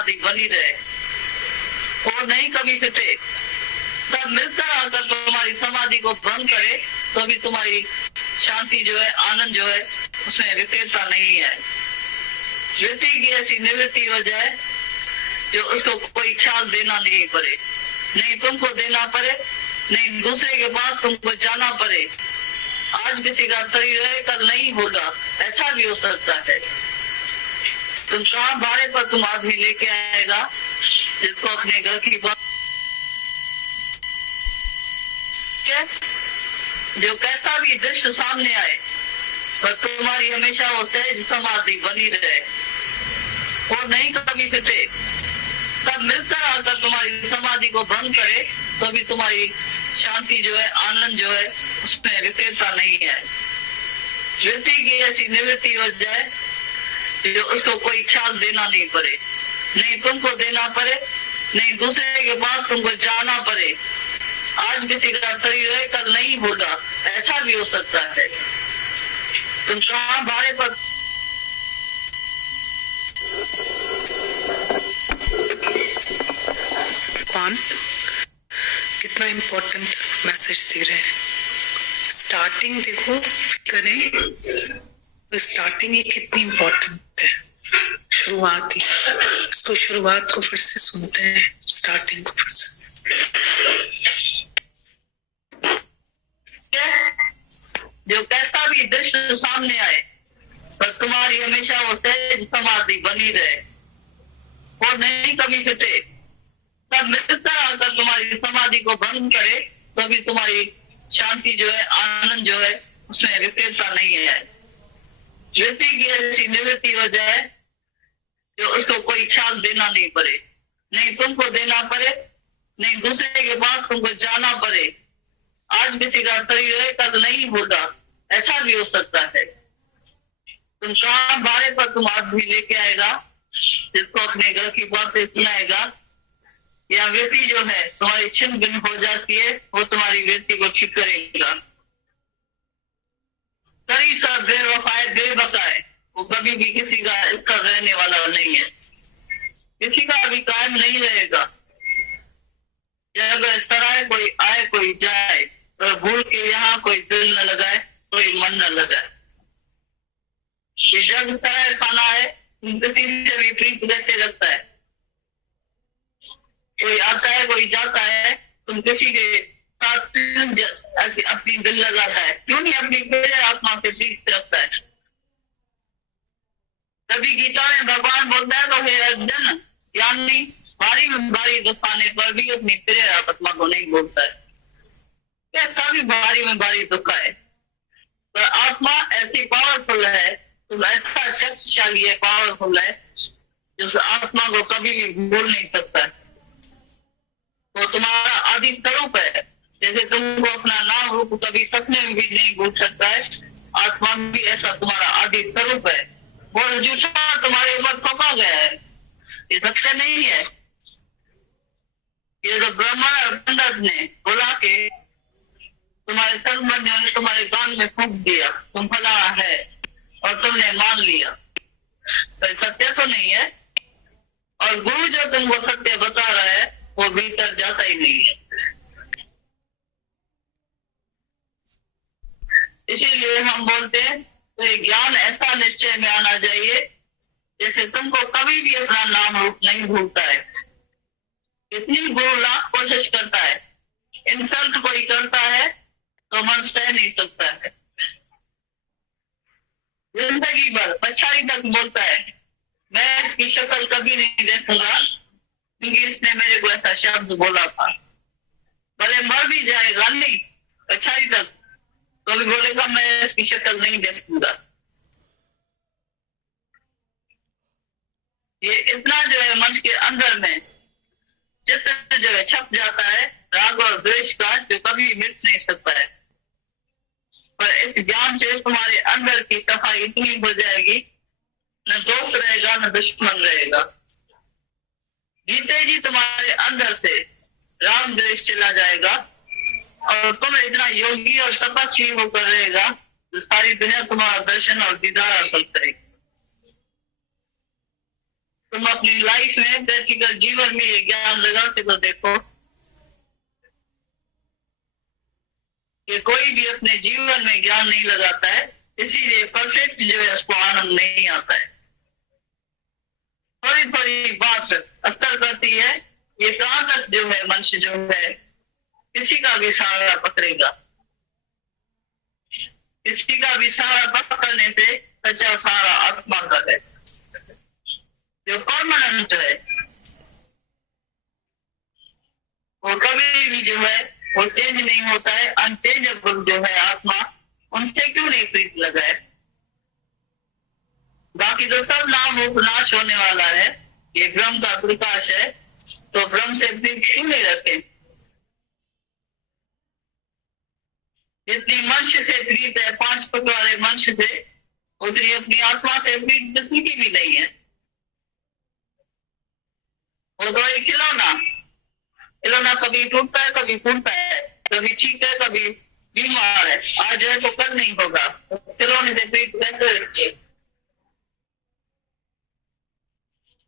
समाधि बनी रहे और नहीं कभी फिटे। तब मिलकर आकर तुम्हारी समाधि को भंग करे तो भी तुम्हारी शांति जो है, आनंद जो है, उसमें विफलता नहीं है। वृत्ति की ऐसी निवृत्ति हो जाए जो उसको कोई ख्याल देना नहीं पड़े, नहीं तुमको देना पड़े, नहीं दूसरे के पास तुमको जाना पड़े। आज किसी का शरीर है, कल नहीं होगा, ऐसा भी हो सकता है। तुम कहाँ भाड़े पर तुम आदमी लेके आएगा जिसको अपने घर की बात, जो कैसा भी दृश्य सामने आए पर तुम्हारी हमेशा वो सहज समाधि बनी रहे और नहीं कभी फिटे। तब मिलकर आकर तुम्हारी समाधि को भंग करे तो भी तुम्हारी शांति जो है, आनंद जो है, उसमें विफलता नहीं है। वृत्ति की ऐसी निवृत्ति हो जाए जो उसको कोई ख्याल देना नहीं पड़े, नहीं तुमको देना पड़े, नहीं दूसरे के पास तुमको जाना पड़े। आज किसी का शरीर है, कल नहीं होगा, ऐसा भी हो सकता है। तुम कहाँ भाड़े पर कौन कितना इम्पोर्टेंट मैसेज दे रहे हैं। स्टार्टिंग देखो करें तो स्टार्टिंग ही कितनी इम्पोर्टेंट है, शुरुआत ही। इसको शुरुआत को फिर से सुनते हैं, स्टार्टिंग को फिर से। जो कैसा भी दृश्य सामने आए पर तुम्हारी हमेशा वो सहज समाधि बनी रहे और नहीं कभी फिटे। तब मिलकर आकर तुम्हारी समाधि को भंग करे तो भी तुम्हारी शांति जो है, आनंद जो है, उसमें विफलता नहीं है। वृत्ति की ऐसी निवृत्ति हो जाए जो उसको कोई ख्याल देना नहीं पड़े, नहीं तुमको देना पड़े, नहीं दूसरे के पास तुमको जाना पड़े। आज किसी का शरीर है, कल नहीं होगा, ऐसा भी हो सकता है। तुम कहाँ भाड़े पर तुम आदमी लेके आएगा जिसको अपने घर की बातें सुनाएगा। या वृत्ति जो है तुम्हारी छिन्न भिन्न हो जाती है, वो तुम्हारी वृत्ति को ठीक करेगा। कई सब बेवफाए बेबकाए, वो कभी भी किसी का इसका रहने वाला नहीं है, किसी का भी कायम नहीं रहेगा। अगर इस तरह कोई आए कोई जाए तो भूल के यहाँ कोई दिल न लगाए, कोई मन न लगाए। ये जब इस तरह खाना है किसी से भी प्रीत कैसे लगता है। कोई आता है कोई जाता है, तुम किसी के साथ अपनी दिल लगाता है, क्यों नहीं अपनी मेरे आत्मा से प्रीत रखता है। कभी गीता में भगवान बोलता है तो हे अर्जुन, यानी भारी में भारी दुख आने पर भी अपनी प्रिय आत्मा को नहीं बोलता है। कैसा भी भारी में भारी दुख है पर आत्मा ऐसी पावरफुल है, तुम ऐसा शक्तिशाली है, पावरफुल है, जो आत्मा को कभी भी भूल नहीं सकता है। वो तुम्हारा आदि स्वरूप है। जैसे तुमको अपना नाम रूप कभी सपने में भी नहीं भूल सकता है, आत्मा भी ऐसा तुम्हारा आदि स्वरूप है। वो झूठा तुम्हारे ऊपर थोपा गया है, ये सत्य नहीं है। ये तो ब्रह्मा और पंडित ने बुला के तुम्हारे संबंधियों ने तुम्हारे कान में फूंक दिया, तुम फला है और तुमने मान लिया, तो सत्य तो नहीं है। और गुरु जो तुमको सत्य बता रहा है वो भीतर जाता ही नहीं है। इसीलिए हम बोलते हैं तो ये ज्ञान ऐसा निश्चय में आना चाहिए जैसे तुमको कभी भी अपना नाम रूप नहीं भूलता है। इतनी गुरु लाख कोशिश करता है, इंसल्ट कोई करता है तो मन सह नहीं सकता है। जिंदगी भर पछाड़ी तक बोलता है मैं इसकी शक्ल कभी नहीं देखूंगा क्योंकि इसने मेरे को ऐसा शब्द बोला था। भले मर भी जाएगा नहीं, पछाड़ी तक तो भी बोलेगा मैं इसकी शक्ल नहीं देखूंगा। ये इतना जो है मन के अंदर में चित्त जो है छप जाता है राग और द्वेष का, जो कभी मिट नहीं सकता है। पर इस ज्ञान से तुम्हारे अंदर की सफाई इतनी हो जाएगी, न दोस्त रहेगा न दुश्मन रहेगा। जीते जी तुम्हारे अंदर से राम द्वेष चला जाएगा और तुम इतना योगी और तपस्वी होकर रहेगा तो सारी दुनिया तुम्हारा दर्शन और दीदार हासिल करेगी। तुम अपनी लाइफ में प्रैक्टिकल जीवन में ये ज्ञान लगा के तो देखो कि कोई भी अपने जीवन में ज्ञान नहीं लगाता है, इसीलिए परफेक्ट जो है उसको आनंद नहीं आता है। थोड़ी थोड़ी बात असर करती है, ये कहाँ तक जो है मनुष्य जो है किसी का भी सहारा पकड़ेगा। किसी का भी सहारा पकड़ने से सच्चा सहारा आत्मा का है जो परमानेंट है। वो कभी भी जो है वो चेंज नहीं होता है। अनचेंजेबल जो है आत्मा, उनसे क्यों नहीं प्रीत लगा है? बाकी तो सब नाम रूप नाश होने वाला है, ये ब्रह्म का प्रकाश है, तो ब्रह्म से प्रीत क्यों नहीं रखे? जितनी मनुष्य से प्रीत है, 5 प्रकार मनुष्य से, उतनी अपनी आत्मा से प्रीत किसी की भी नहीं है। वो तो एक खिलौना कभी टूटता है, कभी फूटता है, कभी ठीक है, कभी बीमार है। आज है तो कल नहीं होगा। खिलौने से प्रीत कैसे रखिए?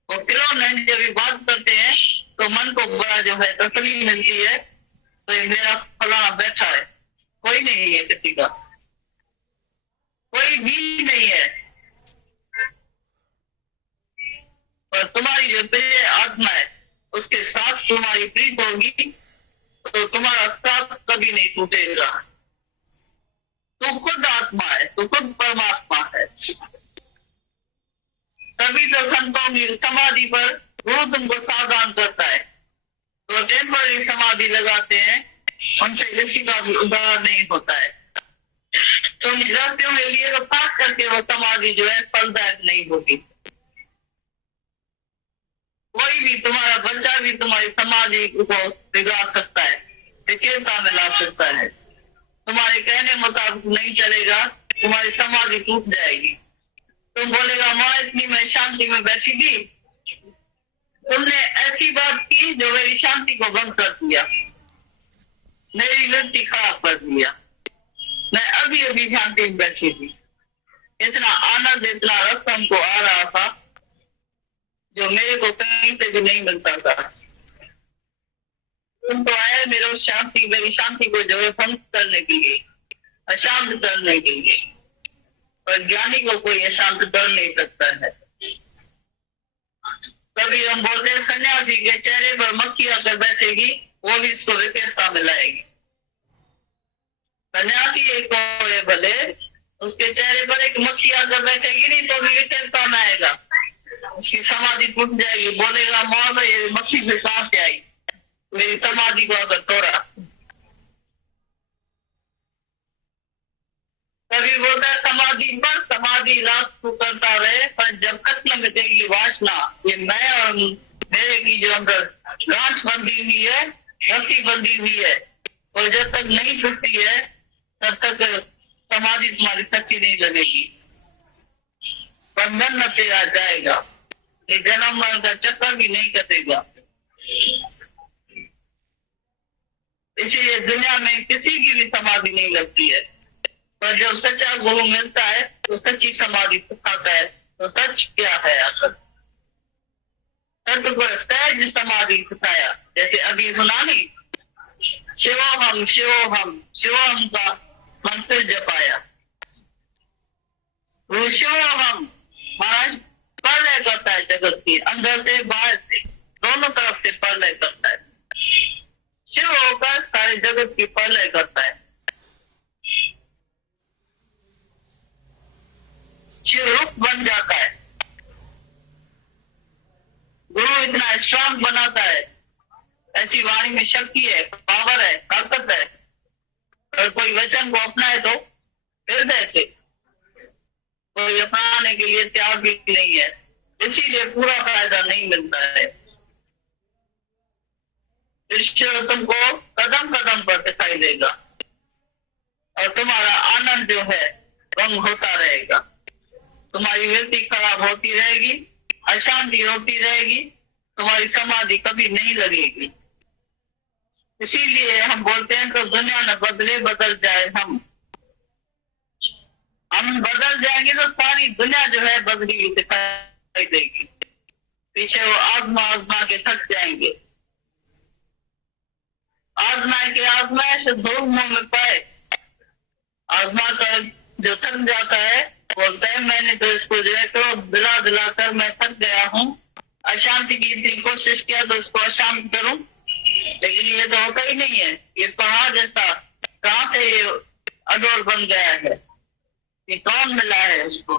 वो खिलौने जब भी बात करते हैं तो मन को बड़ा जो है तसल्ली मिलती है, तो ये मेरा फलाना बैठा है। कोई नहीं है, किसी का कोई भी नहीं है। और तुम्हारी जो प्रिय आत्मा है उसके साथ तुम्हारी प्रीत होगी तो तुम्हारा साथ कभी नहीं टूटेगा। तू खुद आत्मा है, तू खुद परमात्मा है। तभी तो संतों की समाधि पर गुरु तुमको सावधान करता है। तो टेम्पररी समाधि लगाते हैं, उनसे किसी का भी उद्धार नहीं होता है। तुम गृहस्थियों के लिए तो खास करके वो समाधि जो है फलदायक नहीं होगी। कोई भी तुम्हारा बच्चा भी तुम्हारी समाधि को बिगाड़ सकता है, विकेलता में ला सकता है। तुम्हारे कहने मुताबिक नहीं चलेगा, तुम्हारी समाधि टूट जाएगी। तुम बोलेगा माँ इतनी मैं शांति में बैठी थी, तुमने ऐसी बात की जो मेरी शांति को भंग कर दिया, मेरी वृत्ति खराब कर दिया। मैं अभी अभी शांति में बैठी थी, इतना आनंद इतना रस हमको आ रहा था जो मेरे को कहीं से भी नहीं मिलता था। तुम तो आए मेरी शांति को जो है भंग करने के लिए, अशांत करने के लिए। और ज्ञानी को कोई अशांत कर नहीं सकता है। कभी हम बोलते हैं सन्यासी के चेहरे पर मक्खी आकर बैठेगी, वो भी इसको विकेलता में लाएगी। सन्यासी एक है भले, उसके चेहरे पर एक मक्खी आकर बैठेगी नहीं तो भी विकेलता में आएगा, उसकी समाधि टूट जाएगी। बोलेगा मौत ये मक्खी से कहां से आई, मेरी समाधि को अगर तोड़ा। कभी बोलता है समाधि रात को करता रहे, पर जब तक न मिटेगी वासना, ये मैं और मेरे की जो अंदर गांठ बंधी हुई है, रस्सी बंधी हुई है, और जब तक नहीं टूटती है तब तक समाधि तुम्हारी सच्ची नहीं लगेगी। बंधन न तेरा जाएगा, ये जन्म मरण का चक्कर भी नहीं कटेगा। इसीलिए दुनिया में किसी की भी समाधि नहीं लगती है, पर जब सच्चा गुरु मिलता है तो सच्ची समाधि सिखाता है। तो सच क्या है आखिर? सत्य को सहज समाधि सिखाया, जैसे अभी सुना नहीं, शिवोहम शिवोहम शिवोहम का मंत्र जपाया। वो शिवोहम महाराज प्रलय करता है जगत की, अंदर से बाहर से दोनों तरफ से प्रलय करता है। शिव होकर सारे जगत की प्रलय करता है। शिव रूप बन जाता है। गुरु इतना स्ट्रांग बनाता है, ऐसी वाणी में शक्ति है, पावर है, ताकत है। और कोई वचन को अपनाए तो हृदय से, कोई अपनाने के लिए तैयार भी नहीं है, इसीलिए पूरा फायदा नहीं मिलता है। ईश्वर तुमको कदम कदम पर दिखाई देगा और तुम्हारा आनंद जो है भंग होता रहेगा। तुम्हारी वृत्ति खराब होती रहेगी, अशांति होती रहेगी, तुम्हारी समाधि कभी नहीं लगेगी। इसीलिए हम बोलते हैं तो दुनिया न बदले बदल जाए हम बदल जाएंगे तो सारी दुनिया जो है बदली हुई दिखाई देगी। पीछे वो आजमा आजमा के थक जाएंगे। आजमाए से दो मुंह में पाए। आजमा कर जो थक जाता है बोलता है मैंने तो इसको जो है तो दिला दिला कर मैं थक गया हूँ, अशांति की इतनी कोशिश किया तो इसको अशांत करूं, लेकिन ये तो होता ही नहीं है। ये पहाड़ जैसा कहाँ से ये अडोल बन गया है, ये कौन मिला है उसको।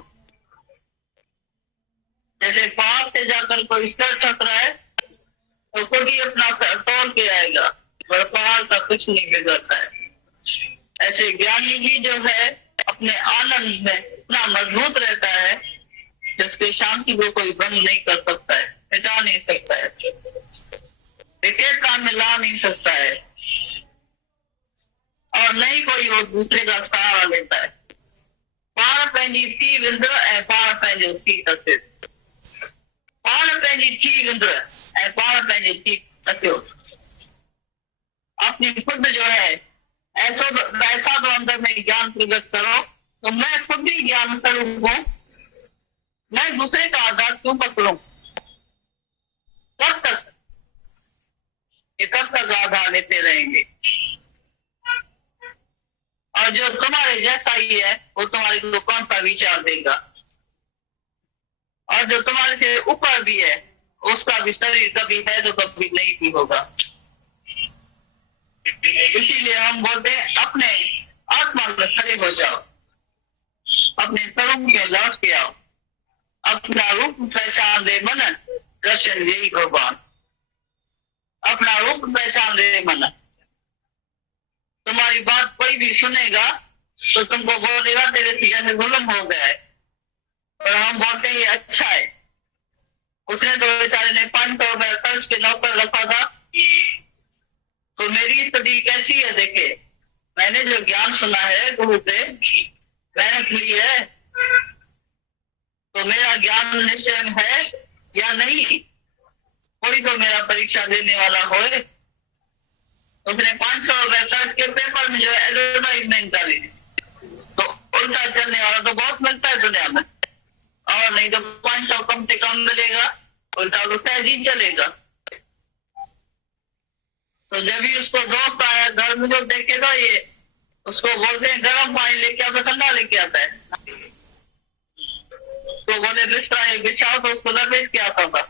जैसे पहाड़ से जाकर कोई स्तर ठक रहा है तो खुद ही अपना तोड़ के आएगा, और पहाड़ का कुछ नहीं बिगड़ता है। ऐसे ज्ञानी भी जो है अपने आनंद में इतना मजबूत रहता है जिसके शांति को कोई बंद नहीं कर सकता है, मिटा नहीं सकता है, विकेट मिला नहीं सकता है, और नहीं कोई वो दूसरे का सहारा लेता है। पाण पंहिंजी थी विंद्र ऐं पाण पंहिंजो थी तसियो। पाण पंहिंजी थी विंद्र ऐं पाण पंहिंजो थी तसियो। अपनी खुद जो है ऐसा तो अंदर में ज्ञान प्रकट करो तो मैं खुद ही ज्ञान स्वरूप हूं, मैं दूसरे का आधार क्यों पकड़ूं। कब तक आधार लेते रहेंगे, और जो तुम्हारे जैसा ही है वो तुम्हारे को कौन सा विचार देगा, और जो तुम्हारे से ऊपर भी है उसका भी शरीर कभी है तो कभी नहीं भी होगा। इसीलिए हम बोलते हैं अपने आत्मा में खड़े हो जाओ, अपने स्वरूप में लौट के आओ, अपना रूप पहचान दे मन, दर्शन यही भगवान। अपना रूप पहचान दे मन। तुम्हारी बात कोई भी सुनेगा तो तुमको बोलेगा तेरे से जुल्म हो गया है, और हम बोलते हैं ये अच्छा है। उसने तो बेचारे ने 500 रुपया कर्ज के नौकर रखा था, तो मेरी स्थिति कैसी है देखे। मैंने जो ज्ञान सुना है गुरु से, मेहनत ली है, तो मेरा ज्ञान निश्चय है या नहीं। कोई तो मेरा परीक्षा देने वाला हो। उसने 500 रुपए कर्ज के पेपर में जो है एडवर्टाइजमेंट डाली, तो उल्टा चलने वाला तो बहुत मिलता है दुनिया में, और नहीं तो 500 कम से कम मिलेगा, उल्टा तो सहज ही चलेगा। तो जब भी उसको दोस्त आया घर में जो देखेगा ये, उसको बोलते हैं गर्म पानी लेके आता, ठंडा लेके आता है। तो बोले बिस्तर बिछाओ, तो उसको लपेट के आता था।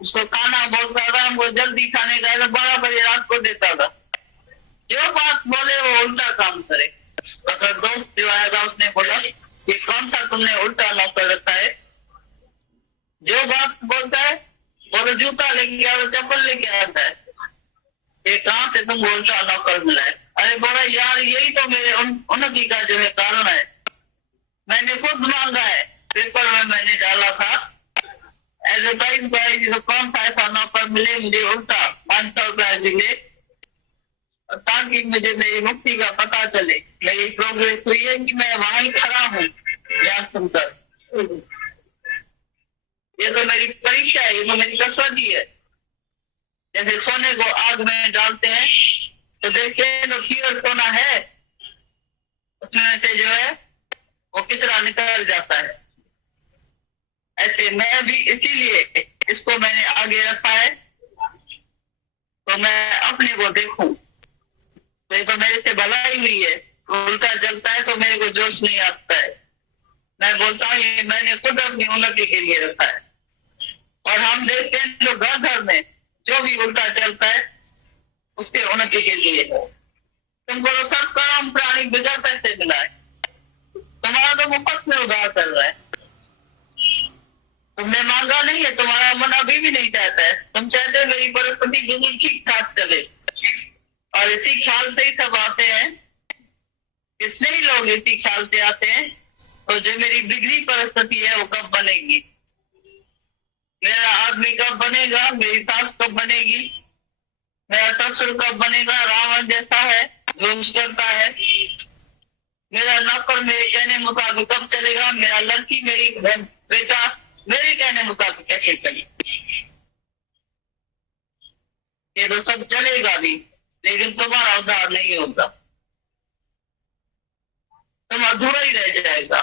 उसको खाना बोलता था, हमको जल्दी खाने का, तो 12 बजे रात को देता था। जो बात बोले वो उल्टा काम करे। तो फिर दोस्त जो आया था उसने बोला ये कौन सा तुमने उल्टा नौकर रखा है, जो बात बोलता है बोलो जूता लेके आओ, चप्पल लेके आता है, ये कहाँ से तुमको उल्टा नौकर मिला है। अरे बोला यार यही तो मेरे उन्नति का जो है कारण है, मैंने खुद मांगा है, पेपर में मैंने डाला था एडवर्टाइज कराई, तो कौन सा ऐसा नौकर मिले मुझे उल्टा 500 रुपया मिले, ताकि मुझे मेरी मुक्ति का पता चले, मेरी प्रोग्रेस हुई है कि मैं वहां ही खड़ा हूँ ज्ञान सुनकर। ये तो मेरी परीक्षा है, ये तो मेरी कसौटी है। जैसे सोने को आग में डालते हैं तो देखिए तो प्योर सोना है, उसमें से जो है वो कितना निकल जाता है। ऐसे मैं भी इसीलिए इसको मैंने आगे रखा है, तो मैं अपने को देखूं। तो ये तो मेरे से भलाई हुई है, उल्टा चलता है तो मेरे को जोश नहीं आता है। मैं बोलता हूँ ये मैंने खुद अपनी उन्नति के लिए रखा है। और हम देखते हैं जो घर घर में जो भी उल्टा चलता है उसके उन्नति के लिए है। तुमको तो सब काम प्राणी बिगड़ पैसे मिला है, तुम्हारा तो मुफ्त में उधार चल रहा है, तुमने मांगा नहीं है, तुम्हारा मन अभी भी नहीं चाहता है। तुम चाहते हो मेरी परिस्थिति बिल्कुल ठीक ठाक चले, और इसी ख्याल से ही सब आते हैं। कितने ही लोग इसी ख्याल से आते हैं, तो जो मेरी बिगड़ी परिस्थिति है वो कब बनेगी, मेरा आदमी कब बनेगा, मेरी सास कब बनेगी, मेरा ससुर कब बनेगा, रावण जैसा है जो करता है, मेरा नौकर मेरे कहने मुताबिक कब चलेगा, मेरा लड़की मेरी बेटा मेरे कहने मुताबिक कैसे चले। ये तो सब चलेगा भी, लेकिन तुम्हारा उद्धार नहीं होगा, तुम अधूरा ही रह जाएगा।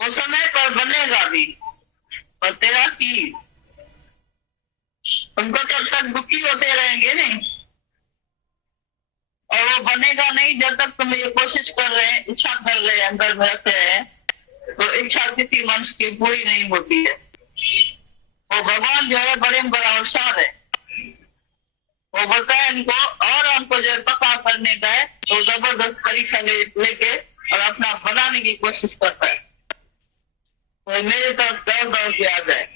वो समय पर बनेगा भी, और तेरा की उनको तब तक दुखी होते रहेंगे नहीं, और वो बनेगा नहीं जब तक तुम ये कोशिश कर रहे हैं, इच्छा कर रहे हैं, अंदर में रख रहे हैं। तो इच्छा किसी मनुष्य की पूरी नहीं होती है। वो भगवान जो है बड़े में बड़ा होशियार है। वो बोलता है इनको, और हमको जो है पक्का करने का है, तो जबरदस्त परीक्षा लेके और अपना बनाने की कोशिश करता है। तो मेरे तरफ दौड़ दौड़ के आ जाए।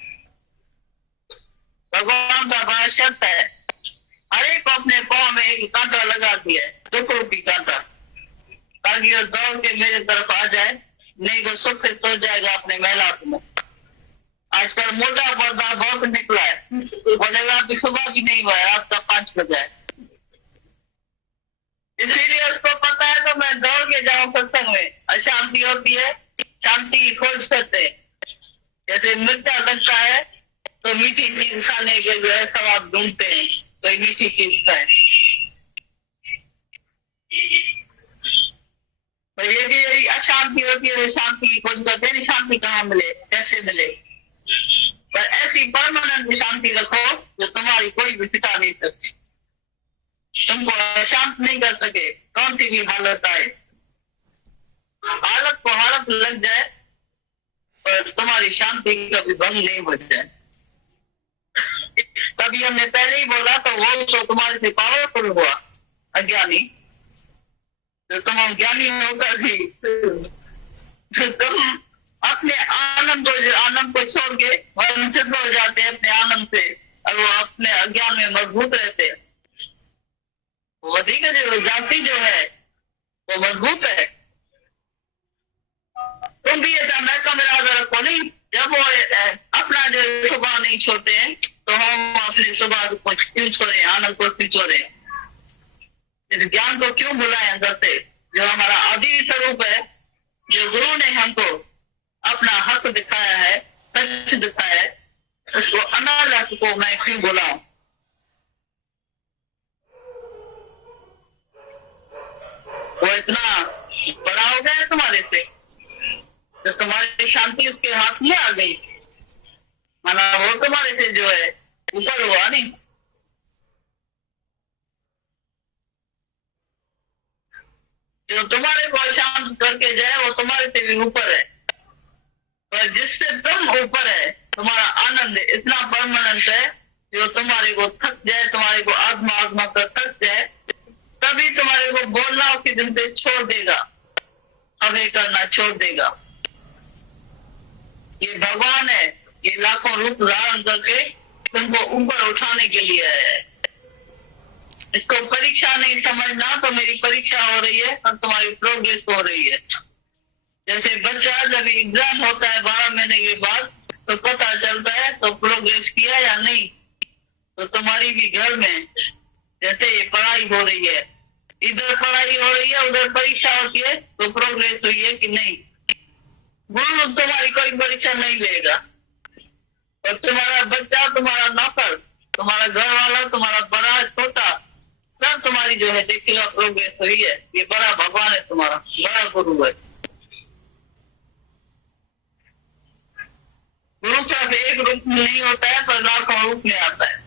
भगवान का बड़ा शर्त है, हर एक को अपने पाँव में एक कांटा लगा दिया है, 2 रूपी कांटा, ताकि वो दौड़ के मेरे तरफ आ जाए, नहीं तो सुख से सो जाएगा अपने महिला में। आजकल मोटा पर्दा बहुत निकला है, बोलेगा कि सुबह भी नहीं हुआ है, रात का 5 बजा है। इसीलिए उसको पता है तो मैं दौड़ के जाऊं सत्संग में। अशांति होती है, शांति की खोज करते। जैसे मिर्चा लगता है तो मीठी चीज खाने के जो है सब आप ढूंढते हैं, तो मीठी चीज खाए। तो ये भी यही अशांति होती है, शांति की खोज करते हैं। शांति कहाँ मिले, कैसे मिले? पर ऐसी परमानेंट शांति रखो जो तुम्हारी कोई भी पिता नहीं सकती, तुमको अशांत नहीं कर सके। कौन सी भी हालत आए, हालत को हालत लग जाए, पर तुम्हारी शांति कभी भंग नहीं हो जाए। तभी हमने पहले ही बोला, तो वो तो तुम्हारे से पावरफुल हुआ अज्ञानी। तो तुम ज्ञानी होकर भी तुम अपने आनंद को छोड़ के वंचित हो जाते हैं अपने आनंद से, और वो अपने अज्ञान में मजबूत रहते हैं। वो अधिक जो जाति जो है वो मजबूत है। तुम भी ऐसा मैं कमरा रखो नहीं। जब वो अपना जो स्वभाव नहीं छोड़ते हैं, तो हम अपने स्वभाव को क्यों छोड़े, आनंद को क्यों छोड़े, इस ज्ञान को क्यों बुलाए अंदर से, जो हमारा आदि स्वरूप है, जो गुरु ने हमको अपना हक दिखाया है, सच दिखाया है, उसको अनालत को मैं क्यों बुलाऊं? वो इतना बड़ा हो गया है तुम्हारे से, तो तुम्हारी शांति उसके हाथ में आ गई, माना वो तुम्हारे से जो है ऊपर हुआ नहीं। जो तुम्हारे को शांत करके जाए वो तुम्हारे से भी ऊपर है, पर जिससे तुम ऊपर है, तुम्हारा आनंद इतना परमानेंट है, जो तुम्हारे को थक जाए, तुम्हारे को आत्मा आत्मा कर थक जाए, तभी तुम्हारे को बोलना उसके दिन से छोड़ देगा, हमें करना छोड़ देगा। ये भगवान है, ये लाखों रूप धारण करके तुमको ऊपर उठाने के लिए है। इसको परीक्षा नहीं समझना, तो मेरी परीक्षा हो रही है और तुम्हारी प्रोग्रेस हो रही है। जैसे बच्चा जब एग्जाम होता है 12 महीने के बाद, तो पता चलता है तो प्रोग्रेस किया या नहीं। तो तुम्हारी भी घर में जैसे ये पढ़ाई हो रही है, इधर पढ़ाई हो रही है, उधर परीक्षा होती है, तो प्रोग्रेस हुई है कि नहीं। गुरु तुम्हारी कोई परीक्षा नहीं लेगा, और तुम्हारा बच्चा, तुम्हारा नौकर, तुम्हारा घर वाला, तुम्हारा बड़ा छोटा, सब तुम्हारी जो है देखिएगा प्रोग्रेस हुई है। ये बड़ा भगवान है, तुम्हारा बड़ा गुरु है। गुरु सिर्फ एक रूप में नहीं होता है, पर लाखों रूप में आता है।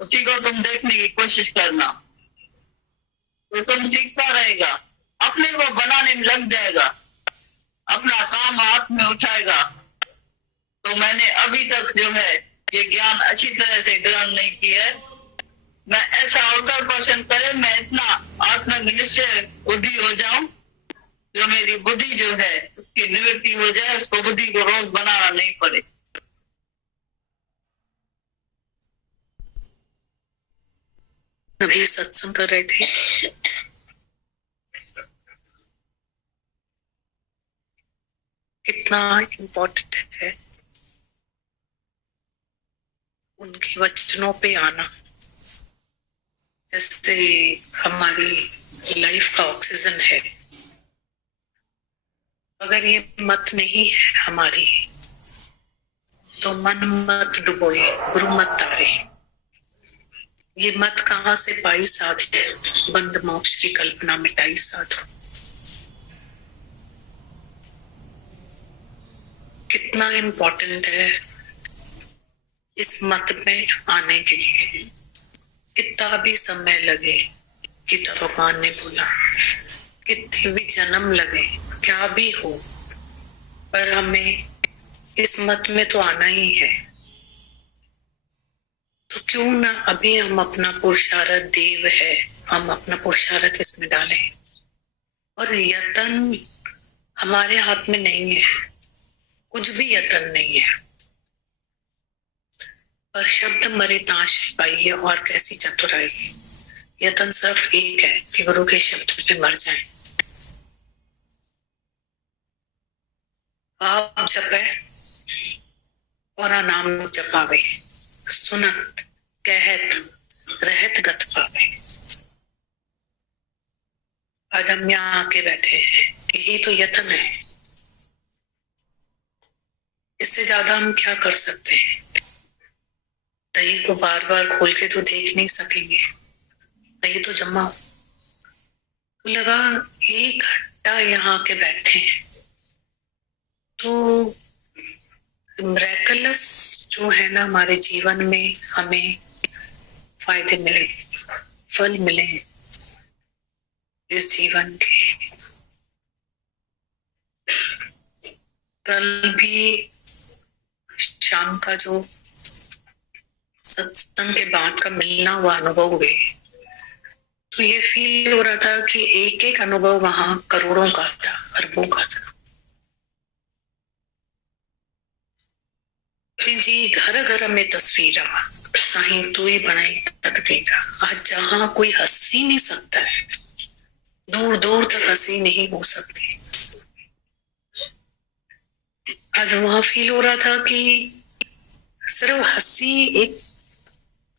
उसी को तुम देखने की कोशिश करना, तो तुम सीखता रहेगा, अपने को बनाने में लग जाएगा, अपना काम हाथ में उठाएगा। तो मैंने अभी तक जो है ये ज्ञान अच्छी तरह से ग्रहण नहीं किया है। मैं ऐसा आउटर पर्सन करे, मैं इतना आत्मनिश्चय बुद्धि हो जाऊं, जो मेरी बुद्धि जो है उसकी निवृत्ति हो जाए, उसको बुद्धि को रोज बनाना नहीं पड़े। अभी सत्संग कर रहे थे, कितना इम्पोर्टेंट है उनके वचनों पे आना। जैसे हमारी लाइफ का ऑक्सीजन है, अगर ये मत नहीं है हमारी, तो मन मत डुबोए, गुरु मत तारे। ये मत कहाँ से पाई साधु, बंद मोक्ष की कल्पना मिटाई साधु। कितना कितना इम्पोर्टेंट है इस मत में आने के लिए। कितना भी समय लगे, गीता भगवान ने बोला, कितने भी जन्म लगे, क्या भी हो, पर हमें इस मत में तो आना ही है। तो क्यों ना अभी हम अपना पुरुषार्थ, देव है, हम अपना पुरुषार्थ इसमें डालें। और यतन हमारे हाथ में नहीं है, कुछ भी यतन नहीं है। पर शब्द मरे ताश पाइए और कैसी चतुराई। यतन सिर्फ एक है कि गुरु के शब्द पे मर जाए। आप जपे और नाम जपावे, सुनत कहत रहत गत पावे। आज हम यहाँ आके बैठे हैं, यही तो यतन है। इससे ज्यादा हम क्या कर सकते हैं? दही को बार बार खोल के तो देख नहीं सकेंगे, दही तो जमा हो। तो लगा 1 घंटा यहाँ के बैठे हैं तो मिरेकलस जो है ना हमारे जीवन में, हमें फायदे मिले, फल मिले इस जीवन के। कल भी शाम का जो सत्संग के बाद का मिलना हुआ अनुभव हुए, तो ये फील हो रहा था कि एक एक अनुभव वहां करोड़ों का था, अरबों का था। जी घर घर में तस्वीर साईं तू ही बनाई तकदीर। आज जहां कोई हंस ही नहीं सकता है, दूर दूर तक हंसी नहीं हो सकती। आज वहां फील हो रहा था कि सिर्फ हंसी, एक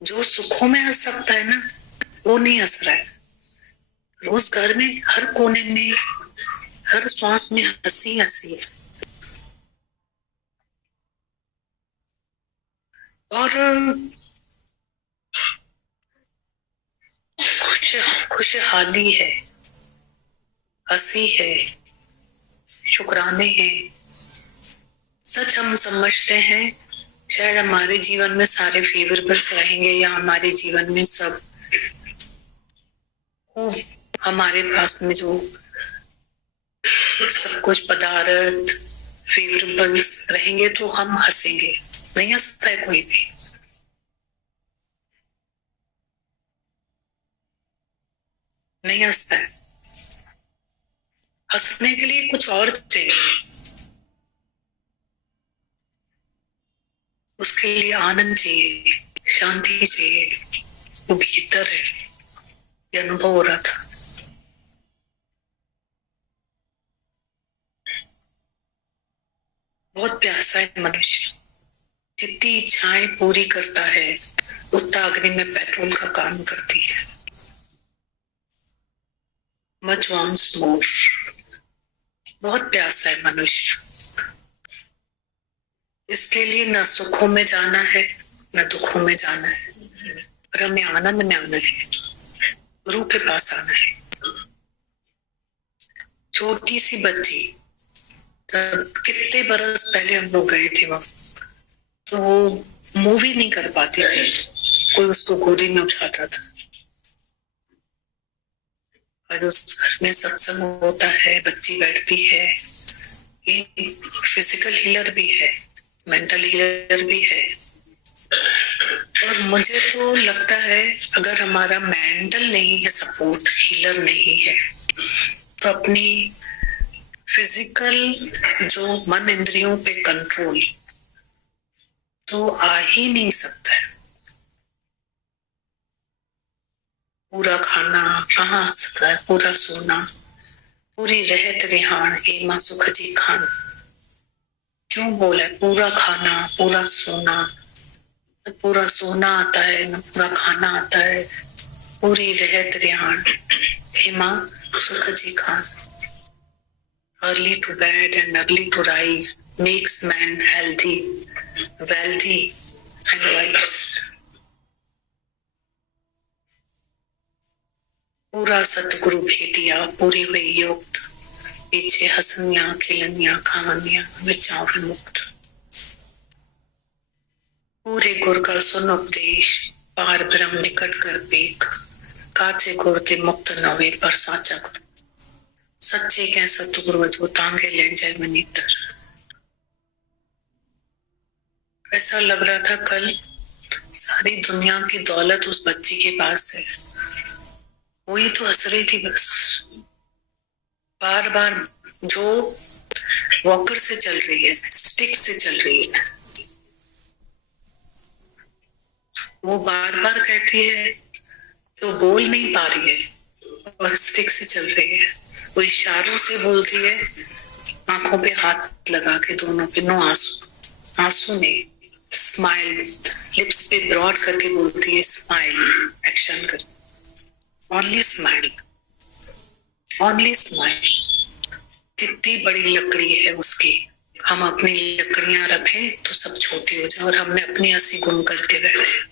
जो सुखों में हंस सकता है ना, वो नहीं हंस रहा है। उस घर में हर कोने में, हर श्वास में हंसी हंसी है। और खुशहाली है, हंसी है, शुक्राने हैं। सच हम समझते हैं शायद हमारे जीवन में सारे फेवरेबल्स रहेंगे, या हमारे जीवन में सब हमारे पास में जो सब कुछ पदार्थ फेवरेबल्स रहेंगे तो हम हंसेंगे। नहीं हंसता है कोई भी। नहीं हंसता है। हंसने के लिए कुछ और चाहिए, उसके लिए आनंद चाहिए, शांति चाहिए, वो भीतर है। ये अनुभव हो रहा था। बहुत प्यासा है मनुष्य, जितनी इच्छाएं पूरी करता है उतना अग्नि में पेट्रोल का काम करती है। मच वांट्स मोर। बहुत प्यासा है मनुष्य। इसके लिए न सुखों में जाना है न दुखों में जाना है, पर हमें आनंद में आना है, गुरु के पास आना है। छोटी सी बच्ची, कितने बरस पहले हम लोग गए थे वहां, तो वो मूवी नहीं कर पाती थी, कोई उसको गोदी में उठाता था। आज उस घर में सत्संग होता है, बच्ची बैठती है। ये फिजिकल हीलर भी है, मेंटल हीलर भी है। और मुझे तो लगता है अगर हमारा मेंटल नहीं है सपोर्ट, हीलर नहीं है, तो अपनी फिजिकल जो मन इंद्रियों पे कंट्रोल तो आ ही नहीं सकता है। पूरा खाना कहाँ आ सकता है, पूरा सोना, पूरी रहत रिहान हेमा सुख जी खान। क्यों बोला पूरा खाना पूरा सोना? न पूरा सोना आता है न पूरा खाना आता है। पूरी रहत रिहान हेमा सुख जी Khan. Early to bed and early to rise makes man healthy, wealthy and wise. पूरा सतगुरु भेटिया, पूरी हुई युक्त, पीछे हसनिया खिलनिया कहानियां विचार मुक्त। पूरे गुर का सुन उपदेश, पार ब्रह्म निकट कर पेख, काचे गुरते मुक्त नवे पर साचा गुरु, सच्चे कह सतगुरु जो तांगे ले जाए मनीतर। ऐसा लग रहा था कल सारी दुनिया की दौलत उस बच्ची के पास है, वही तो हंस रही थी बस। बार बार जो वॉकर से चल रही है, स्टिक से चल रही है, वो बार बार कहती है तो बोल नहीं पा रही है और स्टिक से चल रही है। वो इशारों से बोलती है, आंखों पे हाथ लगा के दोनों पे, नो आंसू, आंसू नहीं, स्माइल, लिप्स पे ब्रॉड करके बोलती है, स्माइल, एक्शन कर, ओनली स्माइल, ओनली स्माइल। कितनी बड़ी लकड़ी है उसकी, हम अपनी लकड़ियां रखें तो सब छोटी हो जाए और हमने अपनी हंसी गुम करके बैठे।